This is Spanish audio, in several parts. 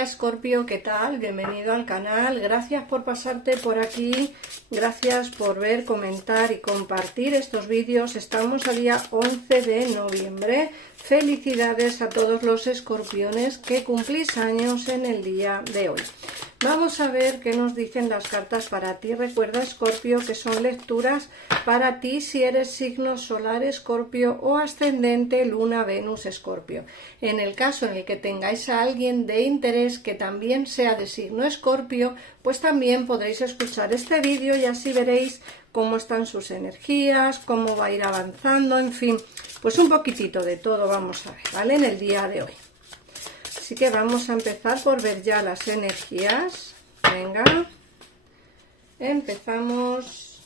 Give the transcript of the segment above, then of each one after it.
Hola Escorpio, ¿qué tal? Bienvenido al canal, gracias por pasarte por aquí, gracias por ver, comentar y compartir estos vídeos. Estamos a día 11 de noviembre, felicidades a todos los escorpiones que cumplís años en el día de hoy. Vamos a ver qué nos dicen las cartas para ti. Recuerda, Escorpio, que son lecturas para ti si eres signo solar Escorpio o ascendente Luna Venus Escorpio. En el caso en el que tengáis a alguien de interés que también sea de signo Escorpio, pues también podréis escuchar este vídeo y así veréis cómo están sus energías, cómo va a ir avanzando, en fin, pues un poquitito de todo vamos a ver, ¿vale? En el día de hoy. Así que vamos a empezar por ver ya las energías. Venga, empezamos.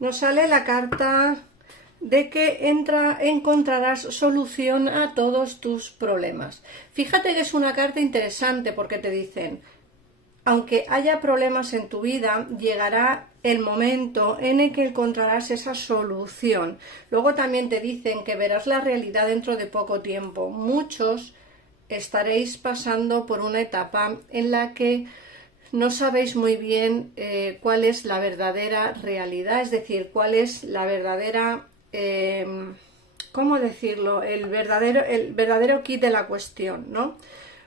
Nos sale la carta de que encontrarás solución a todos tus problemas. Fíjate que es una carta interesante porque te dicen: aunque haya problemas en tu vida, llegará el momento en el que encontrarás esa solución. Luego también te dicen que verás la realidad dentro de poco tiempo. Muchos estaréis pasando por una etapa en la que no sabéis muy bien cuál es la verdadera realidad, es decir, cuál es la verdadera, ¿cómo decirlo? El verdadero quid de la cuestión, ¿no?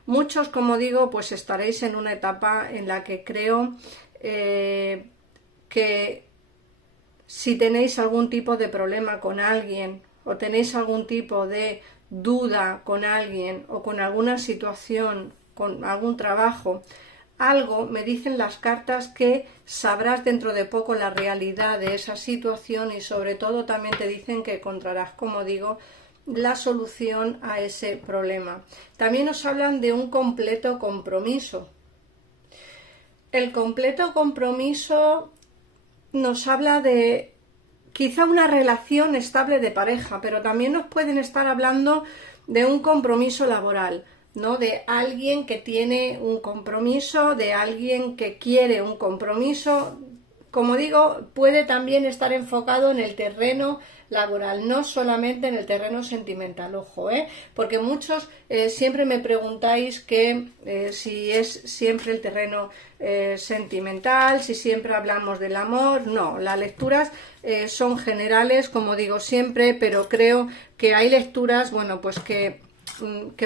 Muchos, como digo, pues estaréis en una etapa en la que creo que si tenéis algún tipo de problema con alguien o tenéis algún tipo de duda con alguien o con alguna situación, con algún trabajo, algo me dicen las cartas que sabrás dentro de poco la realidad de esa situación y sobre todo también te dicen que encontrarás, como digo, la solución a ese problema. También nos hablan de un completo compromiso. El completo compromiso nos habla de quizá una relación estable de pareja, pero también nos pueden estar hablando de un compromiso laboral, ¿no? De alguien que tiene un compromiso, de alguien que quiere un compromiso. Como digo, puede también estar enfocado en el terreno laboral, no solamente en el terreno sentimental, ojo, porque muchos siempre me preguntáis que si es siempre el terreno sentimental, si siempre hablamos del amor. No, las lecturas son generales, como digo siempre, pero creo que hay lecturas, bueno, pues que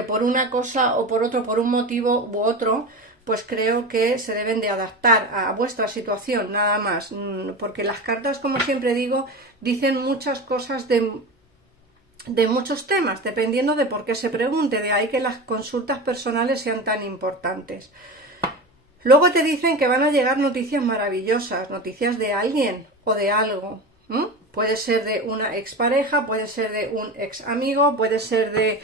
por una cosa o por otro, por un motivo u otro, pues creo que se deben de adaptar a vuestra situación, nada más, porque las cartas, como siempre digo, dicen muchas cosas de muchos temas, dependiendo de por qué se pregunte, de ahí que las consultas personales sean tan importantes. Luego te dicen que van a llegar noticias maravillosas, noticias de alguien o de algo, puede ser de una expareja, puede ser de un ex amigo, puede ser de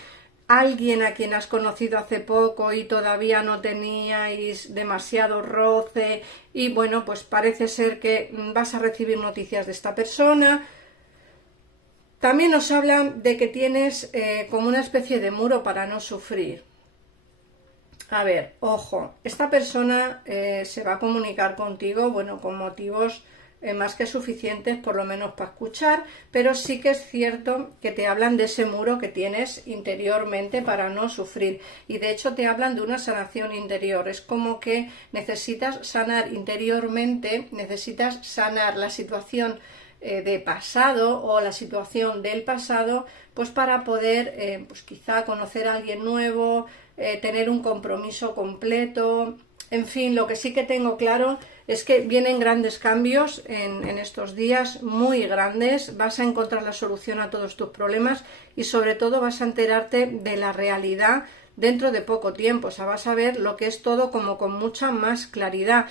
alguien a quien has conocido hace poco y todavía no teníais demasiado roce y bueno, pues parece ser que vas a recibir noticias de esta persona. También nos hablan de que tienes como una especie de muro para no sufrir. A ver, ojo, esta persona se va a comunicar contigo, bueno, con motivos más que suficientes por lo menos para escuchar, pero sí que es cierto que te hablan de ese muro que tienes interiormente para no sufrir y de hecho te hablan de una sanación interior. Es como que necesitas sanar interiormente, necesitas sanar la situación de pasado o la situación del pasado, pues para poder pues quizá conocer a alguien nuevo, tener un compromiso completo. En fin, lo que sí que tengo claro es que vienen grandes cambios en estos días, muy grandes. Vas a encontrar la solución a todos tus problemas y sobre todo vas a enterarte de la realidad dentro de poco tiempo. O sea, vas a ver lo que es todo como con mucha más claridad.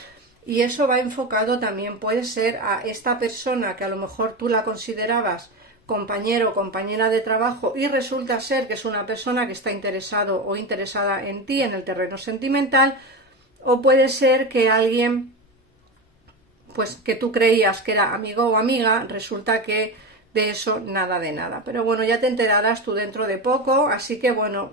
Y eso va enfocado también, puede ser a esta persona que a lo mejor tú la considerabas compañero o compañera de trabajo y resulta ser que es una persona que está interesado o interesada en ti en el terreno sentimental. O puede ser que alguien, pues que tú creías que era amigo o amiga, resulta que de eso nada de nada. Pero bueno, ya te enterarás tú dentro de poco, así que bueno,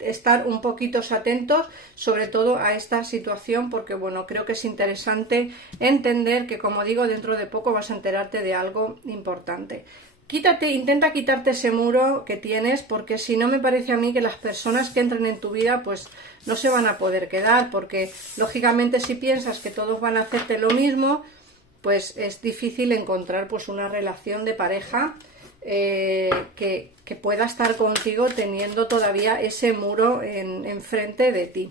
estar un poquito atentos sobre todo a esta situación, porque bueno, creo que es interesante entender que, como digo, dentro de poco vas a enterarte de algo importante. Intenta quitarte ese muro que tienes, porque si no, me parece a mí que las personas que entren en tu vida pues no se van a poder quedar, porque lógicamente si piensas que todos van a hacerte lo mismo, pues es difícil encontrar pues una relación de pareja que pueda estar contigo teniendo todavía ese muro enfrente de ti.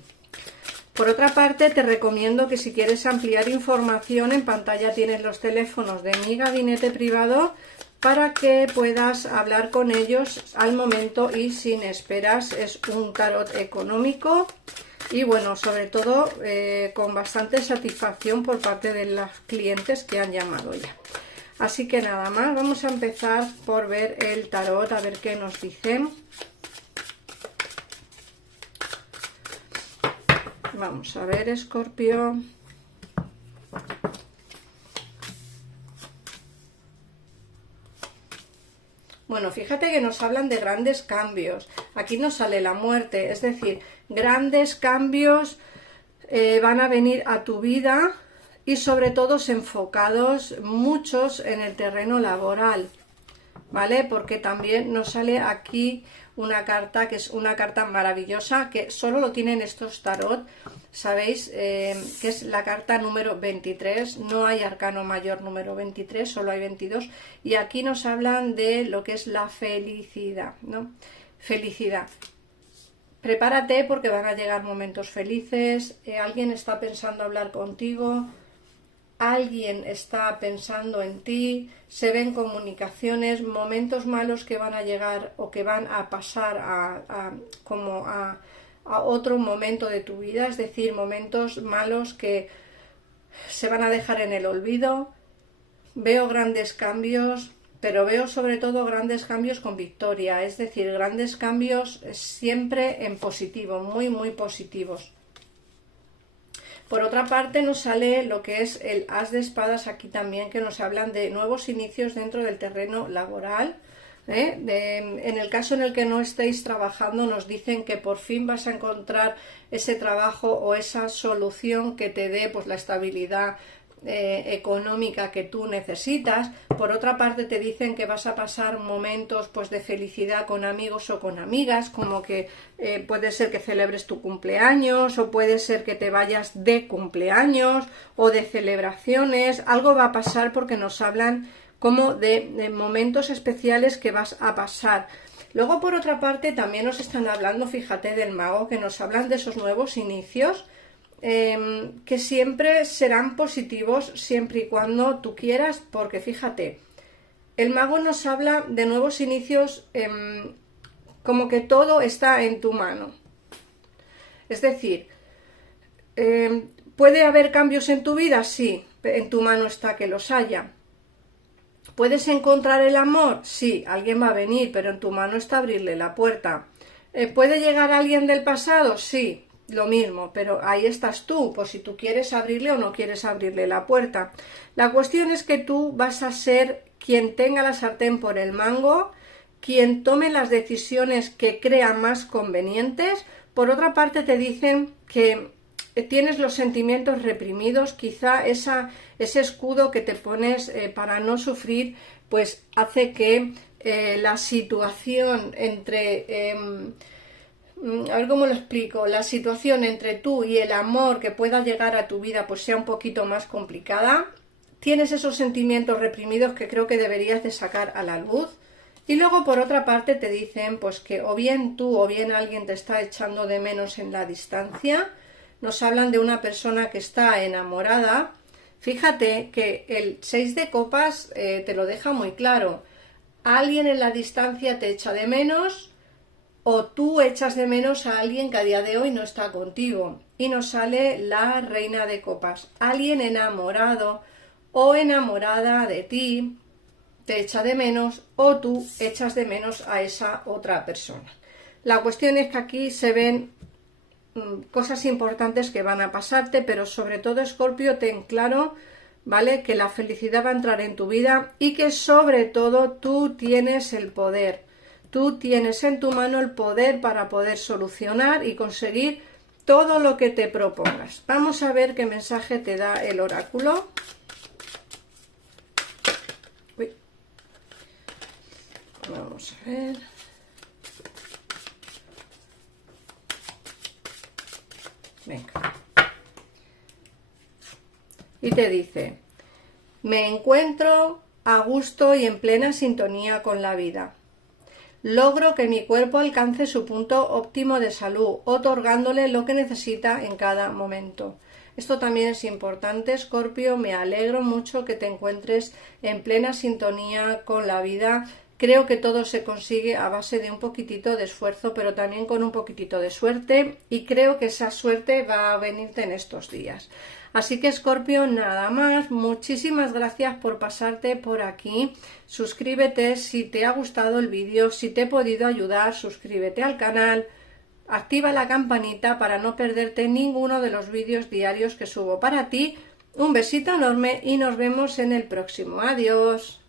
Por otra parte, te recomiendo que si quieres ampliar información, en pantalla tienes los teléfonos de mi gabinete privado para que puedas hablar con ellos al momento y sin esperas. Es un tarot económico y bueno, sobre todo con bastante satisfacción por parte de los clientes que han llamado ya. Así que nada más, vamos a empezar por ver el tarot, a ver qué nos dicen. Vamos a ver, Escorpio. Bueno, fíjate que nos hablan de grandes cambios. Aquí nos sale la muerte, es decir, grandes cambios van a venir a tu vida y sobre todo enfocados muchos en el terreno laboral, ¿vale? Porque también nos sale aquí una carta que es una carta maravillosa, que solo lo tienen estos tarot, sabéis, que es la carta número 23, no hay arcano mayor número 23, solo hay 22, y aquí nos hablan de lo que es la felicidad, ¿no? Felicidad. Prepárate porque van a llegar momentos felices, alguien está pensando hablar contigo, alguien está pensando en ti, se ven comunicaciones, momentos malos que van a llegar o que van a pasar a otro momento de tu vida, es decir, momentos malos que se van a dejar en el olvido. Veo grandes cambios, pero veo sobre todo grandes cambios con victoria, es decir, grandes cambios siempre en positivo, muy muy positivos. Por otra parte nos sale lo que es el as de espadas aquí también, que nos hablan de nuevos inicios dentro del terreno laboral. En el caso en el que no estéis trabajando, nos dicen que por fin vas a encontrar ese trabajo o esa solución que te dé pues la estabilidad económica que tú necesitas. Por otra parte te dicen que vas a pasar momentos pues de felicidad con amigos o con amigas, como que puede ser que celebres tu cumpleaños o puede ser que te vayas de cumpleaños o de celebraciones. Algo va a pasar porque nos hablan como de momentos especiales que vas a pasar. Luego por otra parte también nos están hablando, fíjate, del mago, que nos hablan de esos nuevos inicios que siempre serán positivos siempre y cuando tú quieras, porque fíjate, el mago nos habla de nuevos inicios como que todo está en tu mano. Es decir, ¿puede haber cambios en tu vida? Sí, en tu mano está que los haya. ¿Puedes encontrar el amor? Sí, alguien va a venir, pero en tu mano está abrirle la puerta. ¿Puede llegar alguien del pasado? Sí, lo mismo, pero ahí estás tú, pues si tú quieres abrirle o no quieres abrirle la puerta. La cuestión es que tú vas a ser quien tenga la sartén por el mango, quien tome las decisiones que crea más convenientes. Por otra parte te dicen que tienes los sentimientos reprimidos, quizá ese escudo que te pones para no sufrir, pues hace que la situación entre... a ver cómo lo explico, la situación entre tú y el amor que pueda llegar a tu vida pues sea un poquito más complicada. Tienes esos sentimientos reprimidos que creo que deberías de sacar a la luz. Y luego por otra parte te dicen pues que o bien tú o bien alguien te está echando de menos en la distancia. Nos hablan de una persona que está enamorada. Fíjate que el 6 de copas te lo deja muy claro. Alguien en la distancia te echa de menos, o tú echas de menos a alguien que a día de hoy no está contigo. Y nos sale la reina de copas. Alguien enamorado o enamorada de ti te echa de menos, o tú echas de menos a esa otra persona. La cuestión es que aquí se ven cosas importantes que van a pasarte, pero sobre todo, Escorpio, ten claro ¿vale? Que la felicidad va a entrar en tu vida y que sobre todo tú tienes el poder. Tú tienes en tu mano el poder para poder solucionar y conseguir todo lo que te propongas. Vamos a ver qué mensaje te da el oráculo. Uy. Vamos a ver. Venga. Y te dice: me encuentro a gusto y en plena sintonía con la vida. Logro que mi cuerpo alcance su punto óptimo de salud, otorgándole lo que necesita en cada momento. Esto también es importante, Escorpio. Me alegro mucho que te encuentres en plena sintonía con la vida. Creo que todo se consigue a base de un poquitito de esfuerzo, pero también con un poquitito de suerte, y creo que esa suerte va a venirte en estos días. Así que, Escorpio, nada más. Muchísimas gracias por pasarte por aquí. Suscríbete si te ha gustado el vídeo, si te he podido ayudar, suscríbete al canal. Activa la campanita para no perderte ninguno de los vídeos diarios que subo para ti. Un besito enorme y nos vemos en el próximo. Adiós.